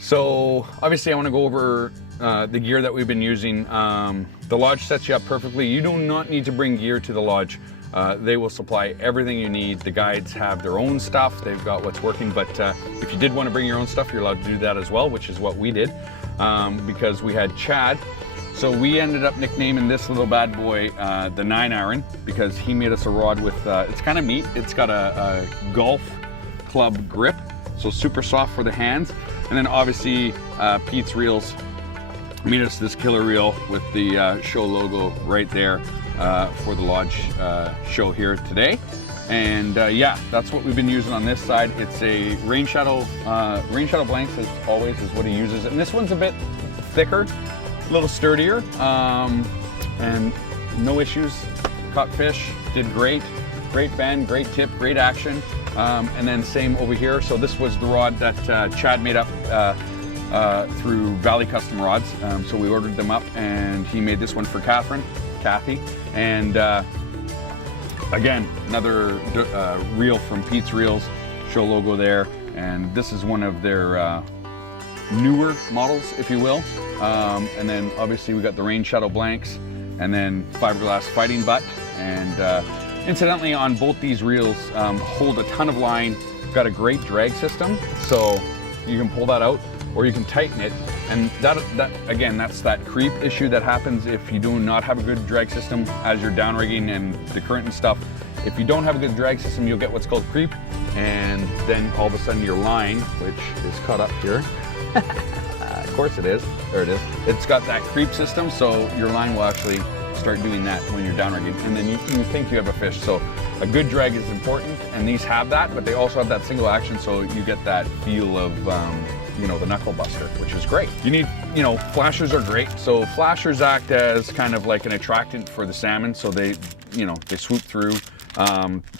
So obviously I want to go over the gear that we've been using. The lodge sets you up perfectly. You do not need to bring gear to the lodge. They will supply everything you need. The guides have their own stuff. They've got what's working, but if you did want to bring your own stuff, you're allowed to do that as well, which is what we did, because we had Chad. So we ended up nicknaming this little bad boy the 9-iron, because he made us a rod with, it's kind of neat. It's got a golf club grip, so super soft for the hands. And then obviously Pete's reels made us this killer reel with the show logo right there for the lodge show here today. And yeah, that's what we've been using on this side. It's a rain shadow blanks, as always, is what he uses. And this one's a bit thicker, a little sturdier, and no issues. Caught fish, did great. Great bend, great tip, great action. And then same over here. So this was the rod that Chad made up through Valley Custom Rods. So we ordered them up, and he made this one for Kathy. And again, another reel from Pete's Reels, show logo there. And this is one of their newer models, if you will. And then obviously we got the rain shadow blanks, and then fiberglass fighting butt. And incidentally, on both these reels, hold a ton of line, got a great drag system, so you can pull that out or you can tighten it. And that again, that's that creep issue that happens if you do not have a good drag system as you're downrigging and the current and stuff. If you don't have a good drag system, you'll get what's called creep, and then all of a sudden your line, which is caught up here, of course it is, there it is, it's got that creep system, so your line will actually start doing that when you're downrigging, and then you think you have a fish. So a good drag is important, and these have that, but they also have that single action, so you get that feel of you know, the knuckle buster, which is great. You need, you know, flashers are great. So flashers act as kind of like an attractant for the salmon, so they, you know, they swoop through.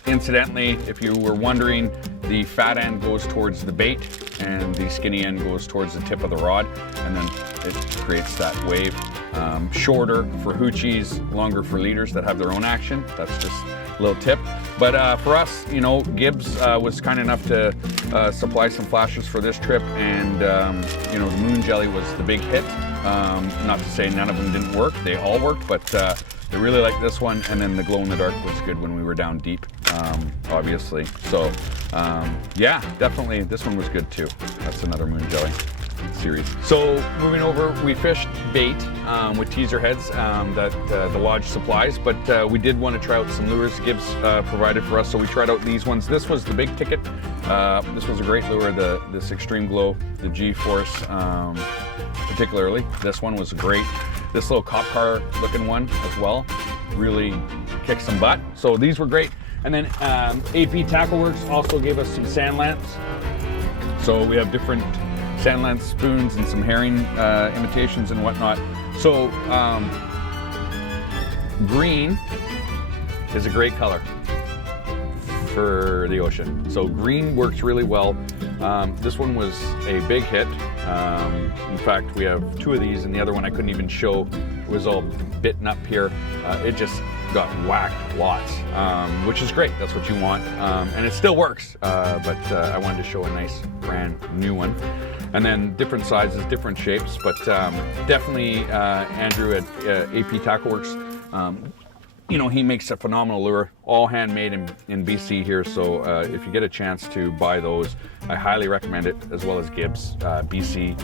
Incidentally, if you were wondering, the fat end goes towards the bait and the skinny end goes towards the tip of the rod, and then it creates that wave. Shorter for hoochies, longer for leaders that have their own action. That's just a little tip. But for us, you know, Gibbs was kind enough to supply some flashers for this trip, and you know, the Moon Jelly was the big hit. Not to say none of them didn't work, they all worked, but they really liked this one. And then the glow in the dark was good when we were down deep, obviously. So yeah, definitely this one was good too. That's another Moon Jelly series. So moving over, we fished bait with teaser heads that the lodge supplies, but we did want to try out some lures Gibbs provided for us, so we tried out these ones. This was the big ticket. This was a great lure, this Extreme Glow, the G-Force particularly. This one was great. This little cop car looking one as well really kicked some butt, so these were great. And then AP Tackle Works also gave us some sand lamps, so we have different sand lance spoons and some herring imitations and whatnot. So green is a great color for the ocean. So green works really well. This one was a big hit. In fact, we have two of these, and the other one I couldn't even show. It was all bitten up here. It just got whacked lots, which is great. That's what you want. And it still works, but I wanted to show a nice brand new one. And then different sizes, different shapes, but definitely Andrew at AP Tackle Works, you know, he makes a phenomenal lure, all handmade in BC here. So if you get a chance to buy those, I highly recommend it, as well as Gibbs, BC.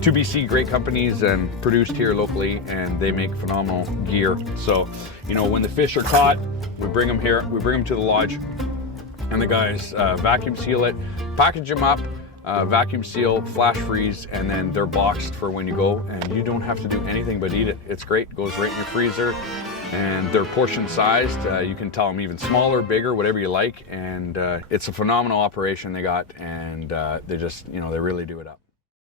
2BC, great companies and produced here locally, and they make phenomenal gear. So, you know, when the fish are caught, we bring them here, we bring them to the lodge, and the guys vacuum seal it, package them up, vacuum seal, flash freeze, and then they're boxed for when you go, and you don't have to do anything but eat it. It's great, it goes right in your freezer, and they're portion sized. You can tell them even smaller, bigger, whatever you like, and it's a phenomenal operation they got, and they just, you know, they really do it up.